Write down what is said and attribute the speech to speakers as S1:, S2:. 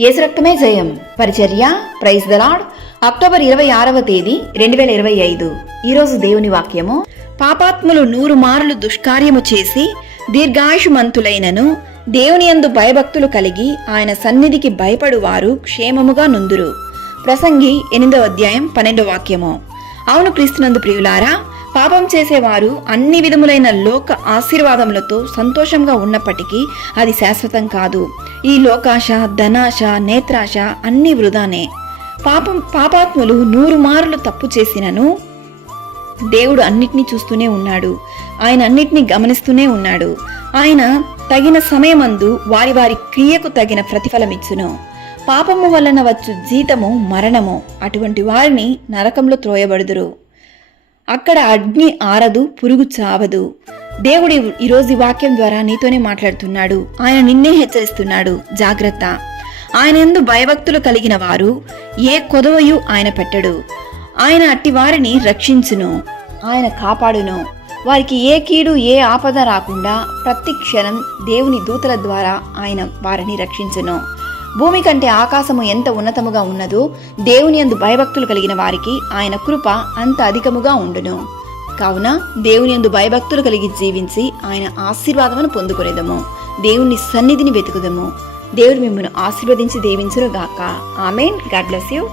S1: ఏసురక్తమే జయం. పరిచర్య praise the October ఇరవై ఆరవ తేదీ రెండు వేల ఇరవై ఐదు. ఈరోజు దేవుని వాక్యము. పాపాత్ములు నూరు మారులు దుష్కార్యము చేసి దీర్ఘాయుషుమంతులైనను దేవుని యందు భయభక్తులు కలిగి ఆయన సన్నిధికి భయపడువారు క్షేమముగా నుందురు. ప్రసంగి ఎనిమిదవ అధ్యాయం పన్నెండవ వాక్యము. అవును క్రీస్తునందు ప్రియులారా పాపం చేసేవారు అన్ని విధములైన లోక ఆశీర్వాదములతో సంతోషంగా ఉన్నప్పటికీ అది శాశ్వతం కాదు. ఈ లోకాశ ధనాశ నేత్రాశ అన్ని వృధానే. పాపం పాపాత్ములు నూరు మారులు తప్పు చేసినను దేవుడు అన్నిటినీ చూస్తూనే ఉన్నాడు. ఆయన అన్నిటినీ గమనిస్తూనే ఉన్నాడు. ఆయన తగిన సమయమందు వారి వారి క్రియకు తగిన ప్రతిఫలమిచ్చును. పాపము వలన వచ్చు జీతము మరణము. అటువంటి వారిని నరకంలో త్రోయబడుదురు. అక్కడ అగ్ని ఆరదు పురుగు చావదు. దేవుడి ఈరోజు ఈ వాక్యం ద్వారా నీతోనే మాట్లాడుతున్నాడు. ఆయన నిన్నే హెచ్చరిస్తున్నాడు. జాగ్రత్త. ఆయన ఎందు భయభక్తులు కలిగిన వారు ఏ కొదవయు ఆయన పెట్టడు. ఆయన అట్టి వారిని రక్షించును. ఆయన కాపాడును. వారికి ఏ కీడు ఏ ఆపద రాకుండా ప్రతి క్షణం దేవుని దూతల ద్వారా ఆయన వారిని రక్షించును. భూమి కంటే ఆకాశము ఎంత ఉన్నతముగా ఉన్నదో దేవుని యందు భయభక్తులు కలిగిన వారికి ఆయన కృప అంత అధికముగా ఉండును. కావున దేవుని యందు భయభక్తులు కలిగి జీవించి ఆయన ఆశీర్వాదమును పొందుకునేదము. దేవుని సన్నిధిని వెతుకుదము. దేవుడు మిమ్మల్ని ఆశీర్వదించి దీవించును గాక ఆమెన్. God bless you.